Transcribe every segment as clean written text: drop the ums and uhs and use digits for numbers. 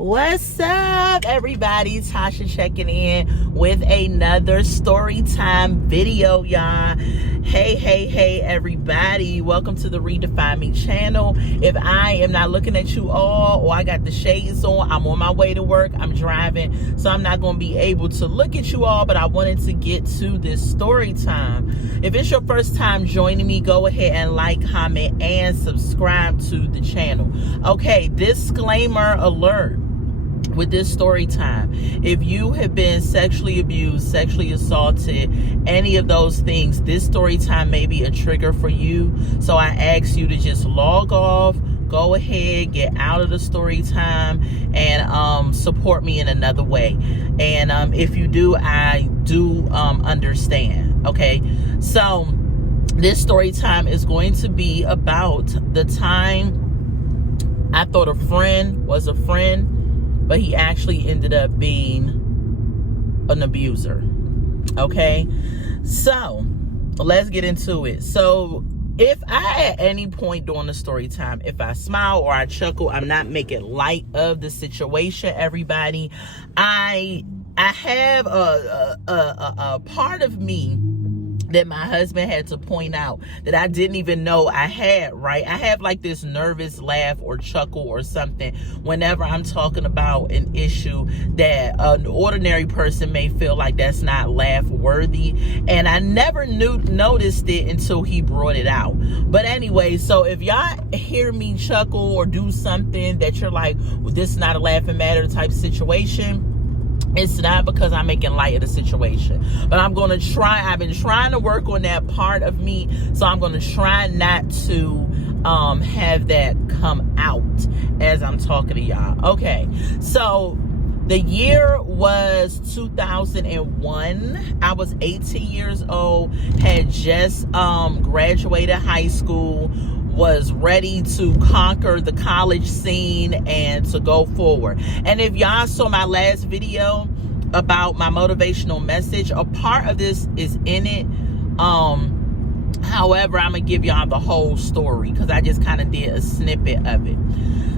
What's up, everybody? Tasha checking in with another story time video, y'all. Hey, everybody. Welcome to the Redefine Me channel. If I am not looking at you all, or I got the shades on, I'm on my way to work, I'm driving, so I'm not going to be able to look at you all, but I wanted to get to this story time. If it's your first time joining me, go ahead and like, comment, and subscribe to the channel. Okay, disclaimer alert. With this story time, if you have been sexually abused, sexually assaulted, any of those things, this story time may be a trigger for you. So I ask you to just log off, go ahead, get out of the story time, and support me in another way. And if you do, I do understand. Okay, so this story time is going to be about the time I thought a friend was a friend, but he actually ended up being an abuser. Okay, so let's get into it. So if I at any point during the story time, if I smile or I chuckle, I'm not making light of the situation, everybody. I have a part of me that my husband had to point out that I didn't even know I had, right? I have like this nervous laugh or chuckle or something whenever I'm talking about an issue that an ordinary person may feel like that's not laugh worthy. And I never noticed it until he brought it out. But anyway, so if y'all hear me chuckle or do something that you're like, well, this is not a laughing matter type situation, it's not because I'm making light of the situation, but I'm going to try. I've been trying to work on that part of me, so I'm going to try not to have that come out as I'm talking to y'all. Okay, so the year was 2001. I was 18 years old, had just graduated high school, was ready to conquer the college scene and to go forward. And if y'all saw my last video about my motivational message, a part of this is in it. However, I'm gonna give y'all the whole story because I just kind of did a snippet of it.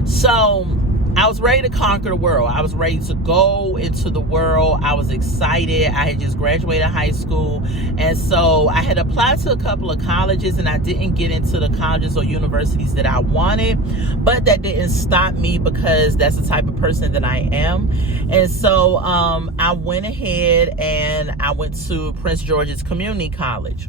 So I was ready to conquer the world. I was ready to go into the world. I was excited. I had just graduated high school. And so I had applied to a couple of colleges, and I didn't get into the colleges or universities that I wanted. But that didn't stop me because that's the type of person that I am. And so I went ahead and I went to Prince George's Community College.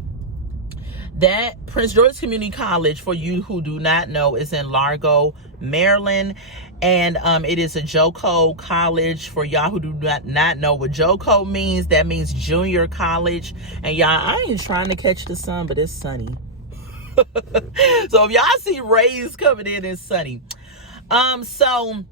That Prince George's Community College, for you who do not know, is in Largo, Maryland. And it is a JOCO college. For y'all who do not know what JOCO means, that means junior college. And y'all, I ain't trying to catch the sun, but it's sunny. So if y'all see rays coming in, it's sunny. So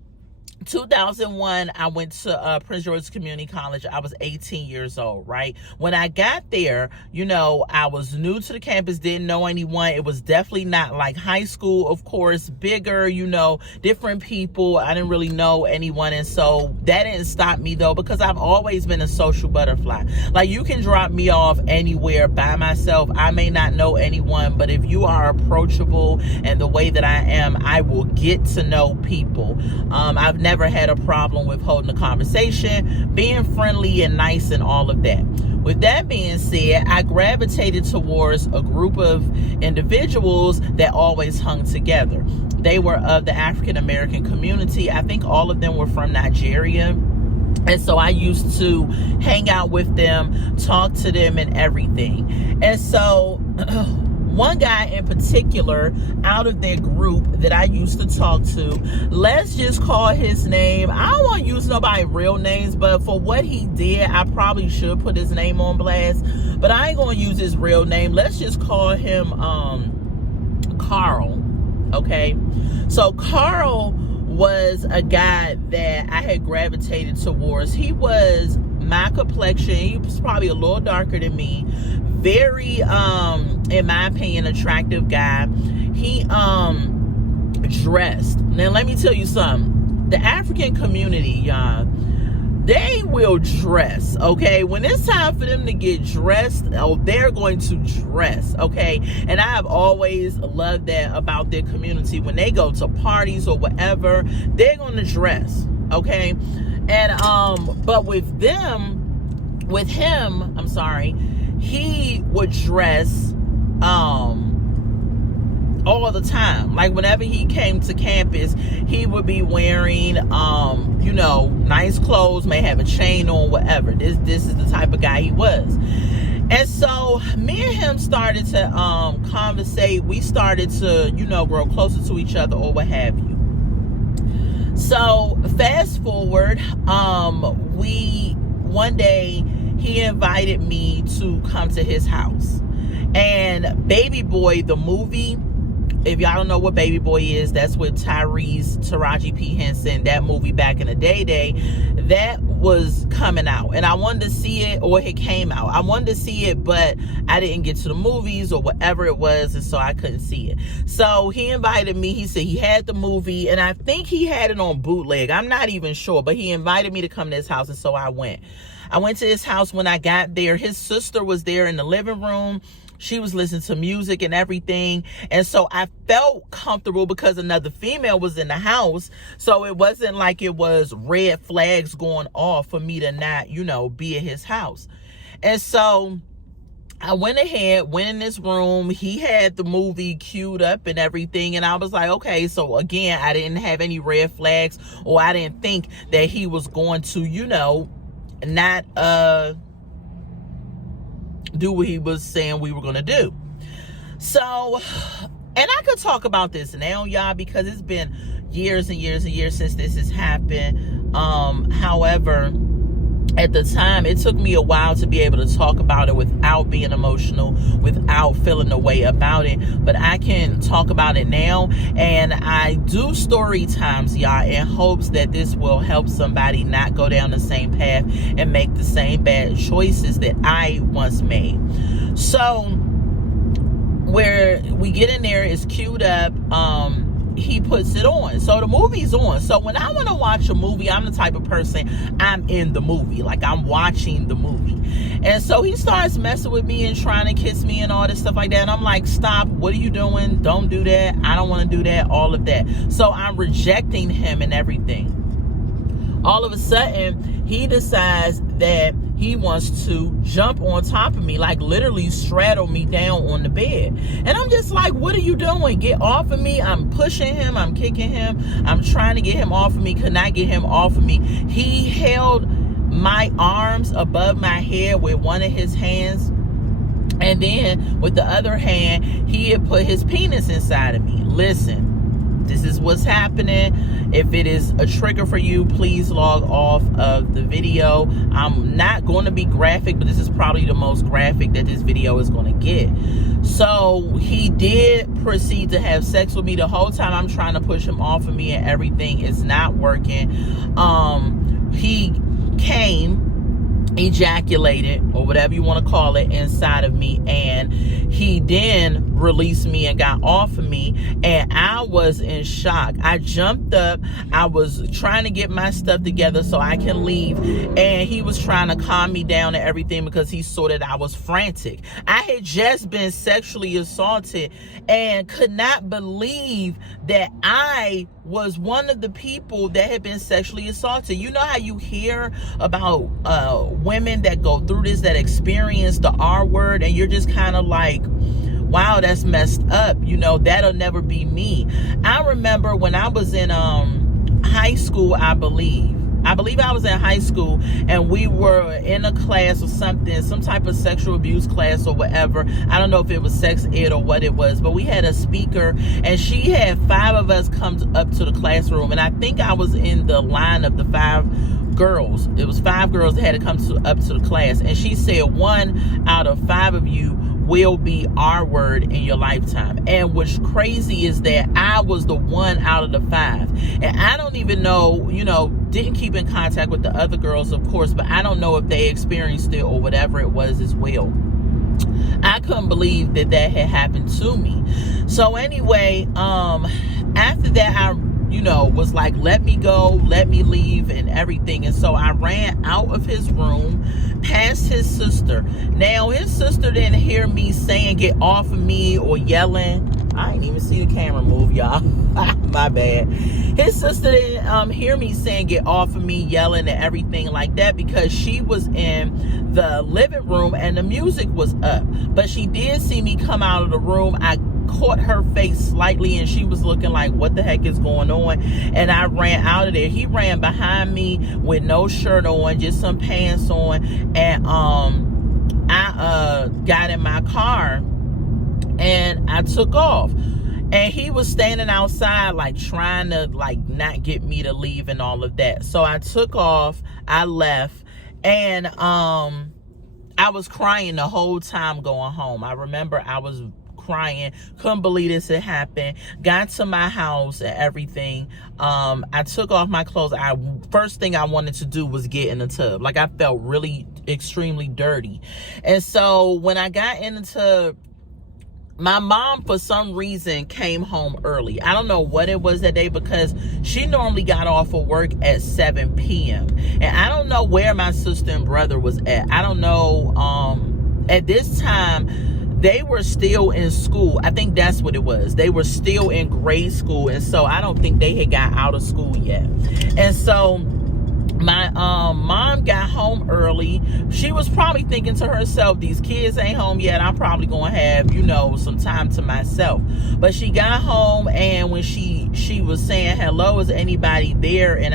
2001, I went to Prince George's Community College. I was 18 years old, right? When I got there, you know, I was new to the campus, didn't know anyone. It was definitely not like high school, of course, bigger, you know, different people. I didn't really know anyone. And so that didn't stop me though, because I've always been a social butterfly. Like, you can drop me off anywhere by myself. I may not know anyone, but if you are approachable and the way that I am, I will get to know people. I've never had a problem with holding a conversation, being friendly and nice and all of that. With that being said, I gravitated towards a group of individuals that always hung together. They were of the African American community. I think all of them were from Nigeria. And so I used to hang out with them, talk to them and everything. And so one guy in particular out of their group that I used to talk to, let's just call his name, I don't want to use nobody's real names, but for what he did, I probably should put his name on blast, but I ain't going to use his real name. Let's just call him Carl. Okay, so Carl was a guy that I had gravitated towards. He was my complexion. He was probably a little darker than me. Very, in my opinion, attractive guy. He dressed. Now, let me tell you something. The African community, y'all, they will dress, okay? When it's time for them to get dressed, oh, they're going to dress, okay? And I have always loved that about their community. When they go to parties or whatever, they're going to dress, Okay. And but with him, I'm sorry, he would dress all the time. Like whenever he came to campus, he would be wearing nice clothes, may have a chain on, whatever. This is the type of guy he was. And so me and him started to conversate. We started to, grow closer to each other or what have you. So fast forward, one day he invited me to come to his house. And Baby Boy, the movie, if y'all don't know what Baby Boy is, that's with Taraji P. Henson. That movie back in the day, that was coming out. And I wanted to see it, or it came out. I wanted to see it, but I didn't get to the movies or whatever it was, and so I couldn't see it. So he invited me. He said he had the movie, and I think he had it on bootleg. I'm not even sure, but he invited me to come to his house, and so I went. I went to his house. When I got there, his sister was there in the living room. She was listening to music and everything. And so I felt comfortable because another female was in the house. So it wasn't like it was red flags going off for me to not, be at his house. And so I went in this room. He had the movie queued up and everything. And I was like, okay. So again, I didn't have any red flags, or I didn't think that he was going to, not do what he was saying we were going to do. So, and I could talk about this now, y'all, because it's been years and years and years since this has happened. However, at the time, it took me a while to be able to talk about it without being emotional, without feeling the way about it. But I can talk about it now. And I do story times, y'all, in hopes that this will help somebody not go down the same path and make the same bad choices that I once made. So where we get in there, it's queued up. He puts it on. So the movie's on. So when I want to watch a movie, I'm the type of person, I'm in the movie. Like, I'm watching the movie. And so he starts messing with me and trying to kiss me and all this stuff like that. And I'm like, stop. What are you doing? Don't do that. I don't want to do that. All of that. So I'm rejecting him and everything. All of a sudden, he decides that he wants to jump on top of me, like literally straddle me down on the bed. And I'm just like, what are you doing? Get off of me. I'm pushing him. I'm kicking him. I'm trying to get him off of me. Could not get him off of me. He held my arms above my head with one of his hands. And then with the other hand, he had put his penis inside of me. Listen. This is what's happening. If it is a trigger for you, please log off of the video. I'm not going to be graphic, but this is probably the most graphic that this video is going to get. So he did proceed to have sex with me. The whole time I'm trying to push him off of me and everything is not working. He ejaculated, or whatever you want to call it, inside of me, and he then released me and got off of me, and I was in shock. I jumped up. I was trying to get my stuff together so I can leave, and he was trying to calm me down and everything because he saw that I was frantic. I had just been sexually assaulted and could not believe that I was one of the people that had been sexually assaulted. You know how you hear about women that go through this, that experience the R word, and you're just kind of like, wow, that's messed up. That'll never be me. I remember when I was in high school, I believe I was in high school, and we were in a class or something, some type of sexual abuse class or whatever. I don't know if it was sex ed or what it was, but we had a speaker, and she had 5 of us come up to the classroom, and I think I was in the line of the 5 girls. It was 5 girls that had to come up to the class, and she said 1 out of 5 of you will be R word in your lifetime. And what's crazy is that I was the 1 out of the 5, and I don't even know, didn't keep in contact with the other girls, of course, but I don't know if they experienced it or whatever it was as well. I couldn't believe that had happened to me. So anyway, after that, I was like, let me go, let me leave and everything. And so I ran out of his room, past his sister. Now, his sister didn't hear me saying get off of me or yelling. I didn't even see the camera move, y'all. My bad. His sister didn't hear me saying get off of me, yelling and everything like that, because she was in the living room and the music was up. But she did see me come out of the room. I caught her face slightly and she was looking like, what the heck is going on? And I ran out of there. He ran behind me with no shirt on, just some pants on, and I got in my car and I took off. And he was standing outside, like, trying to, like, not get me to leave and all of that. So I took off, I left, and I was crying the whole time going home. I remember I was crying, couldn't believe this had happened. Got to my house and everything. I took off my clothes. First thing I wanted to do was get in the tub. Like, I felt really extremely dirty. And so when I got in the tub, my mom, for some reason, came home early. I don't know what it was that day, because she normally got off of work at 7 p.m. And I don't know where my sister and brother was at. I don't know. At this time, they were still in school. I think that's what it was. They were still in grade school. And so I don't think they had got out of school yet. And so my mom got home early. She was probably thinking to herself, these kids ain't home yet. I'm probably going to have, you know, some time to myself. But she got home, and when she was saying, hello, is anybody there? And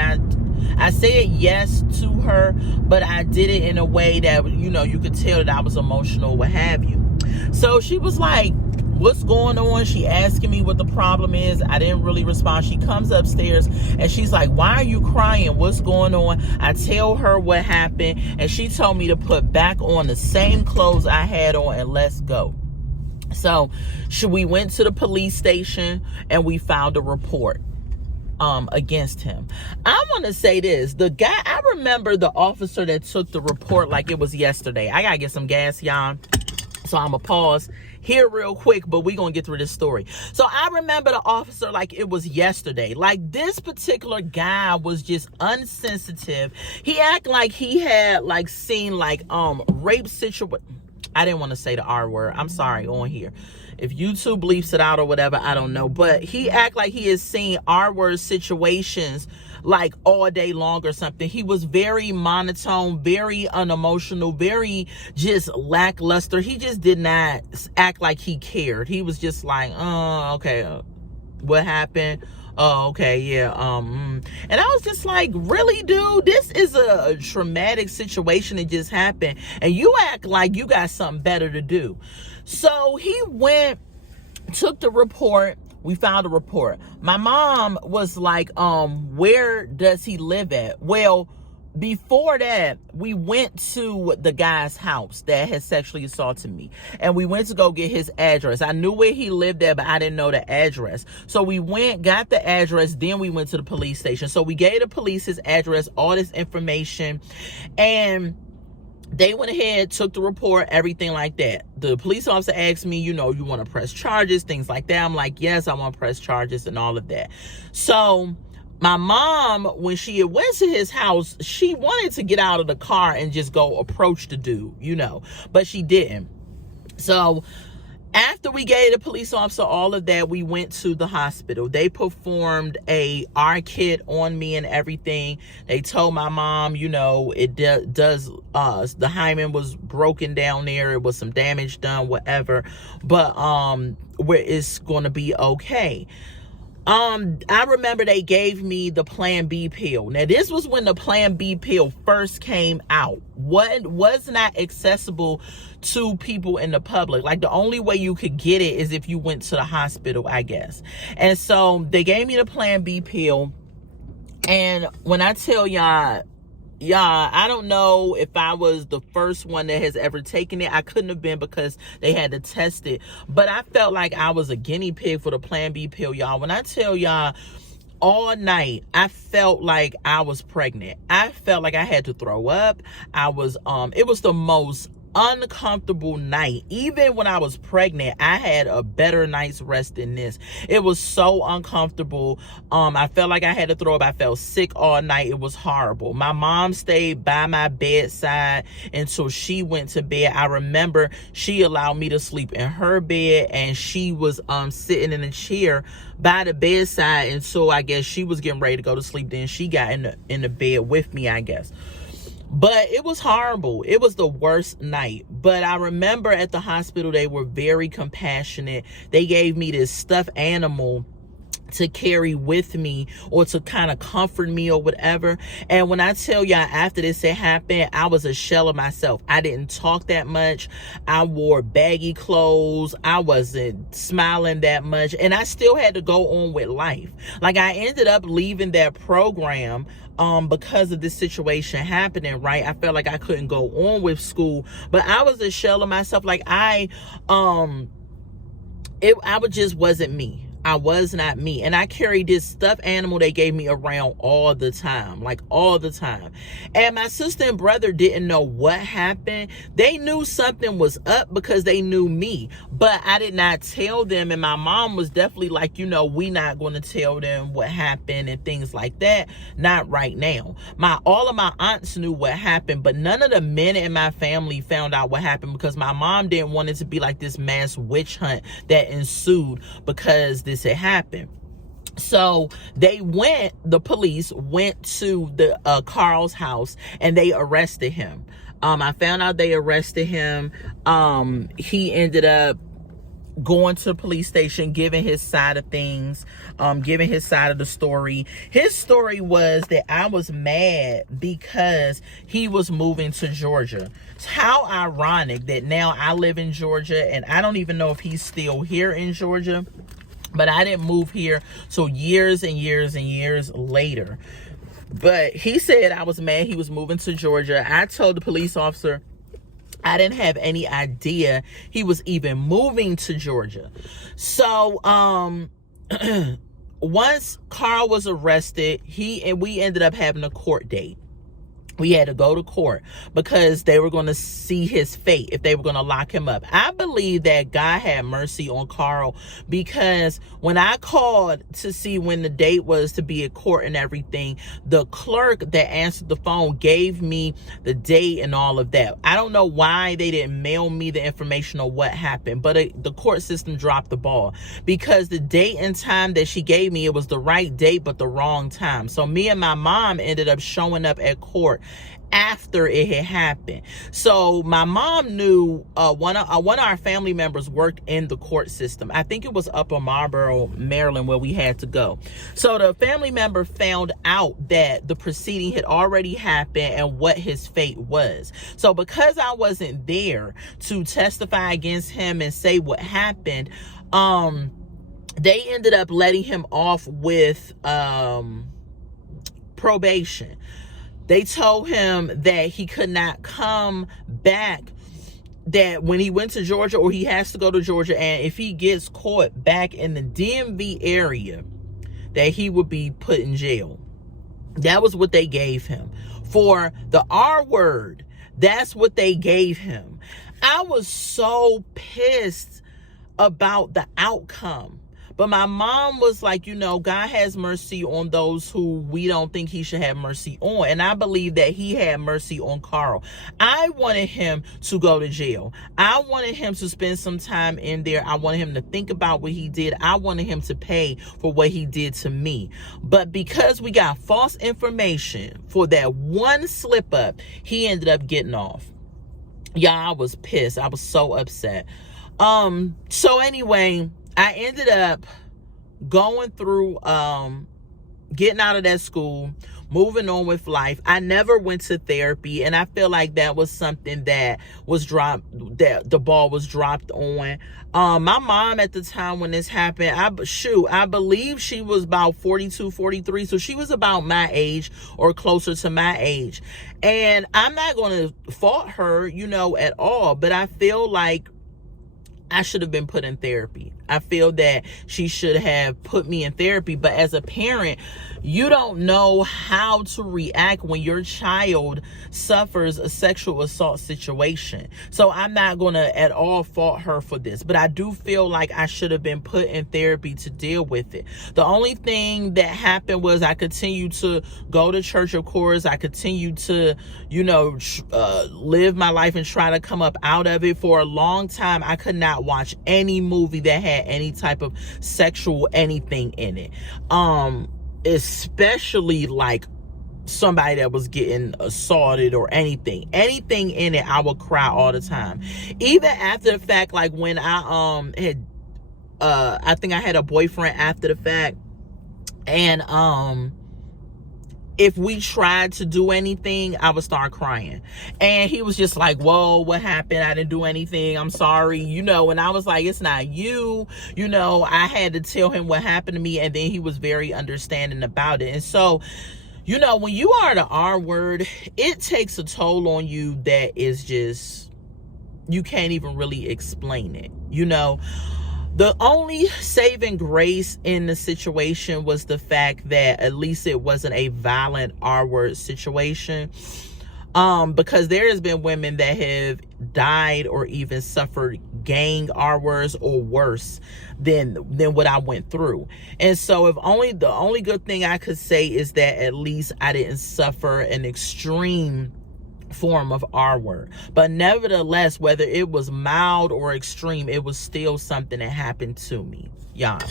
I said yes to her, but I did it in a way that, you know, you could tell that I was emotional, what have you. So she was like, what's going on? She asking me what the problem is. I didn't really respond. She comes upstairs and she's like, why are you crying? What's going on? I tell her what happened, and she told me to put back on the same clothes I had on and let's go. So we went to the police station and we found a report against him. I want to say this. The guy, I remember the officer that took the report like it was yesterday. I gotta get some gas, y'all. So I'm going to pause here real quick, but we're going to get through this story. So I remember the officer like it was yesterday. Like, this particular guy was just unsensitive. He acted like he had like seen like rape situation. I didn't want to say the R word. I'm sorry on here. If YouTube bleeps it out or whatever, I don't know. But he act like he has seen R word situations like all day long or something. He was very monotone, very unemotional, very just lackluster. He just did not act like he cared. He was just like, oh, okay, what happened? Oh, okay, yeah. And I was just like, really, dude? This is a traumatic situation that just happened, and you act like you got something better to do. So he went, took the report. We found a report. My mom was like, where does he live at? Well, before that, we went to the guy's house that had sexually assaulted me. And we went to go get his address. I knew where he lived at, but I didn't know the address. So we went, got the address, then we went to the police station. So we gave the police his address, all this information, and they went ahead, took the report, everything like that. The police officer asked me, you know, you want to press charges, things like that. I'm like, yes, I want to press charges and all of that. So my mom, when she went to his house, she wanted to get out of the car and just go approach the dude, you know, but she didn't. So after we gave the police officer all of that, we went to the hospital. They performed a R kit on me and everything. They told my mom, you know, it does, the hymen was broken down there. It was some damage done, whatever. But where it's going to be okay. I remember they gave me the Plan B pill. Now, this was when the Plan B pill first came out. Was not accessible to people in the public. Like, the only way you could get it is if you went to the hospital, I guess. And so they gave me the Plan B pill. And when I tell y'all, I don't know if I was the first one that has ever taken it. I couldn't have been, because they had to test it. But I felt like I was a guinea pig for the Plan B pill, y'all. When I tell y'all, all night I felt like I was pregnant. I felt like I had to throw up. I was it was the most uncomfortable night. Even when I was pregnant, I had a better night's rest than this. It was so uncomfortable. I felt like I had to throw up. I felt sick all night. It was horrible. My mom stayed by my bedside until she went to bed. I remember she allowed me to sleep in her bed, and she was sitting in a chair by the bedside until I guess she was getting ready to go to sleep. Then she got in the bed with me, I guess. But it was horrible. It was the worst night. But I remember at the hospital, they were very compassionate. They gave me this stuffed animal to carry with me, or to kind of comfort me or whatever. And when I tell y'all, after this had happened, I was a shell of myself. I didn't talk that much. I wore baggy clothes. I wasn't smiling that much, and I still had to go on with life. Like, I ended up leaving that program because of this situation happening, right? I felt like I couldn't go on with school, but I was a shell of myself. Like, I just wasn't me. I was not me. And I carried this stuffed animal they gave me around all the time, like all the time. And my sister and brother didn't know what happened. They knew something was up because they knew me, but I did not tell them. And my mom was definitely like, we not going to tell them what happened and things like that. Not right now. All of my aunts knew what happened, but none of the men in my family found out what happened, because my mom didn't want it to be like this mass witch hunt that ensued because this had happened. So the police went to the Carl's house, and they arrested him. I found out they arrested him. He ended up going to the police station, giving his side of things, giving his side of the story. His story was that I was mad because he was moving to Georgia. How ironic that now I live in Georgia, and I don't even know if he's still here in Georgia. But I didn't move here till years and years and years later. But he said I was mad he was moving to Georgia. I told the police officer I didn't have any idea he was even moving to Georgia. So once Carl was arrested, we ended up having a court date. We had to go to court because they were going to see his fate, if they were going to lock him up. I believe that God had mercy on Carl, because when I called to see when the date was to be at court and everything, the clerk that answered the phone gave me the date and all of that. I don't know why they didn't mail me the information on what happened, but the court system dropped the ball, because the date and time that she gave me, it was the right date but the wrong time. So me and my mom ended up showing up at court after it had happened. So my mom knew one of our family members worked in the court system. I think it was Upper Marlboro, Maryland, where we had to go. So the family member found out that the proceeding had already happened and what his fate was. So because I wasn't there to testify against him and say what happened, they ended up letting him off with probation. They told him that he could not come back, that when he went to Georgia, or he has to go to Georgia, and if he gets caught back in the DMV area, that he would be put in jail. That was what they gave him. For the R word, that's what they gave him. I was so pissed about the outcome. But my mom was like, God has mercy on those who we don't think he should have mercy on. And I believe that he had mercy on Carl. I wanted him to go to jail. I wanted him to spend some time in there. I wanted him to think about what he did. I wanted him to pay for what he did to me. But because we got false information for that one slip up, he ended up getting off. Y'all, I was pissed. I was so upset. So anyway, I ended up going through, getting out of that school, moving on with life. I never went to therapy, and I feel like that was something that was dropped, that the ball was dropped on. My mom at the time when this happened, I believe she was about 42, 43. So she was about my age or closer to my age. And I'm not going to fault her, at all. But I feel like I should have been put in therapy. I feel that she should have put me in therapy. But as a parent, you don't know how to react when your child suffers a sexual assault situation. So I'm not going to at all fault her for this, but I do feel like I should have been put in therapy to deal with it. The only thing that happened was I continued to go to church, of course. I continued to, live my life and try to come up out of it. For a long time, I could not watch any movie that had any type of sexual anything in it. Especially like somebody that was getting assaulted or anything in it, I would cry all the time. Even after the fact, like when I I think I had a boyfriend after the fact, and if we tried to do anything, I would start crying. And he was just like, whoa, what happened? I didn't do anything. I'm sorry. And I was like, it's not you. I had to tell him what happened to me. And then he was very understanding about it. And so, when you are the R word, it takes a toll on you that is just, you can't even really explain it. The only saving grace in the situation was the fact that at least it wasn't a violent R-word situation. Because there has been women that have died or even suffered gang R-words or worse than what I went through. And so the only good thing I could say is that at least I didn't suffer an extreme form of R-word. But nevertheless, whether it was mild or extreme, it was still something that happened to me, y'all.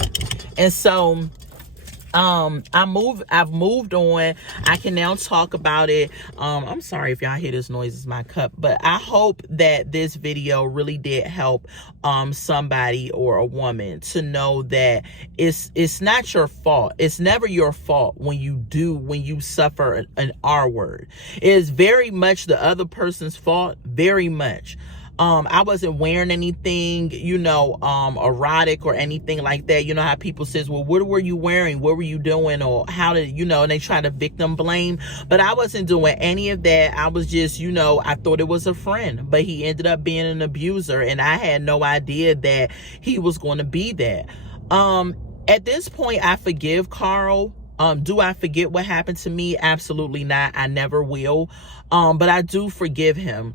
And so I've moved on. I can now talk about it. I'm sorry if y'all hear this noise, it's my cup, but I hope that this video really did help somebody or a woman to know that it's not your fault. It's never your fault when you suffer an R word. It is very much the other person's fault, very much. I wasn't wearing anything, erotic or anything like that. How people says, well, what were you wearing? What were you doing? Or how did, and they try to victim blame. But I wasn't doing any of that. I was just, I thought it was a friend, but he ended up being an abuser. And I had no idea that he was going to be that. At this point, I forgive Carl. Do I forget what happened to me? Absolutely not. I never will. But I do forgive him.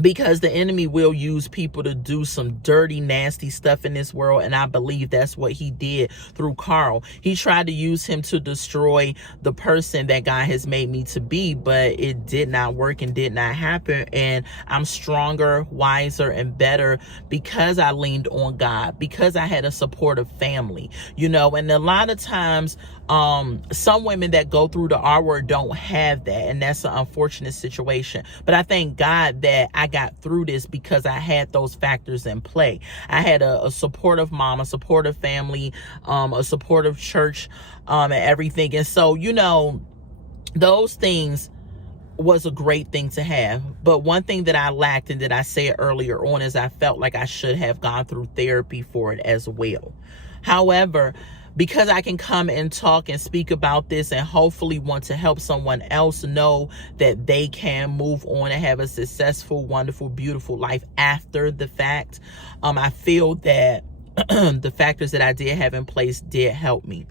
Because the enemy will use people to do some dirty, nasty stuff in this world. And I believe that's what he did through Carl. He tried to use him to destroy the person that God has made me to be. But it did not work and did not happen. And I'm stronger, wiser, and better because I leaned on God. Because I had a supportive family. And a lot of times, some women that go through the R word don't have that. And that's an unfortunate situation. But I thank God that I got through this because I had those factors in play. I had a supportive mom, a supportive family, a supportive church, and everything. And so, those things was a great thing to have. But one thing that I lacked, and that I said earlier on, is I felt like I should have gone through therapy for it as well. However, because I can come and talk and speak about this and hopefully want to help someone else know that they can move on and have a successful, wonderful, beautiful life after the fact, I feel that the factors that I did have in place did help me.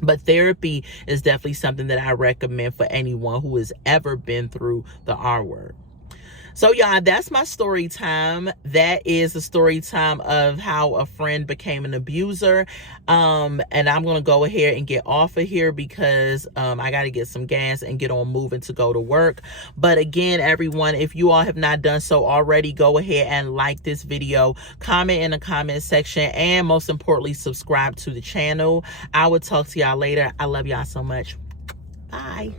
But therapy is definitely something that I recommend for anyone who has ever been through the R word. So y'all, that's my story time. That is the story time of how a friend became an abuser. And I'm going to go ahead and get off of here because I got to get some gas and get on moving to go to work. But again, everyone, if you all have not done so already, go ahead and like this video, comment in the comment section, and most importantly, subscribe to the channel. I will talk to y'all later. I love y'all so much. Bye.